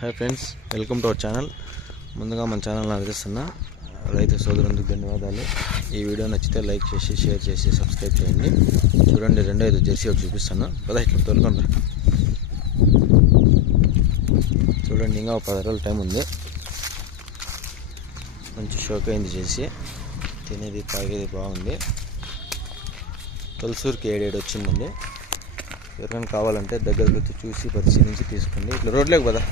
Hi friends, welcome to our channel. ముందుగా మన ఛానల్ని ఆదరిస్తున్న రైతు సోదరులకు ధన్యవాదాలు. ఈ వీడియో నచ్చితే లైక్ చేసి షేర్ చేసి సబ్స్క్రైబ్ చేయండి. చూడండి, 2-5 జెర్సీ ఒకటి చూపిస్తాను. పదా ఇట్లా తోలుకుండా చూడండి. ఇంకా 10 రోజుల టైం ఉంది. మంచి షోక్ అయింది జెర్సీ. తినేది తాగేది బాగుంది. తొలసూరుకి 7 వచ్చిందండి. ఎవరికైనా కావాలంటే దగ్గరకు వచ్చి చూసి పరిశీలించి తీసుకోండి. ఇట్లా రోడ్లోకి పదా.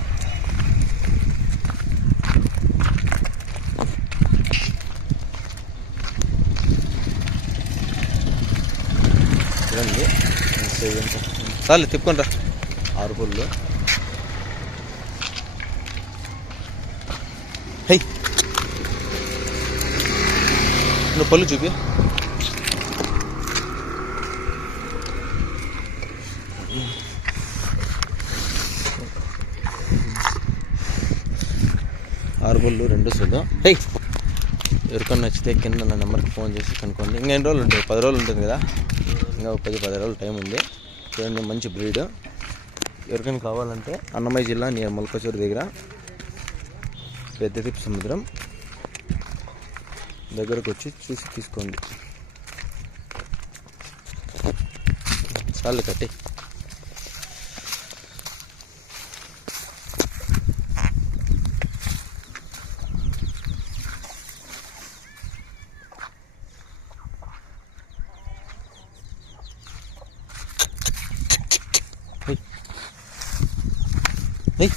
చూడండి, చాలు తిప్పుకొని రా. 6 పుల్లు. హై, నువ్వు పళ్ళు చూపి. ఆరుబుల్లు 2 చూద్దాం. హై, ఎవరికన్నా నచ్చితే కింద నా నెంబర్కి ఫోన్ చేసి కనుక్కోండి. ఇంకా ఎన్ని రోజులు ఉంటుంది? 10 రోజులు ఉంటుంది కదా. ఇంకా 10 రోజులు టైం ఉంది. చూడండి, మంచి బ్రీడ్. ఎవరికైనా కావాలంటే అన్నమయ్య జిల్లా నియర్ మొలకచూరు దగ్గర పెద్దతిప్ప సముద్రం దగ్గరకు వచ్చి చూసి తీసుకోండి. చాలు కట్టి. Hey.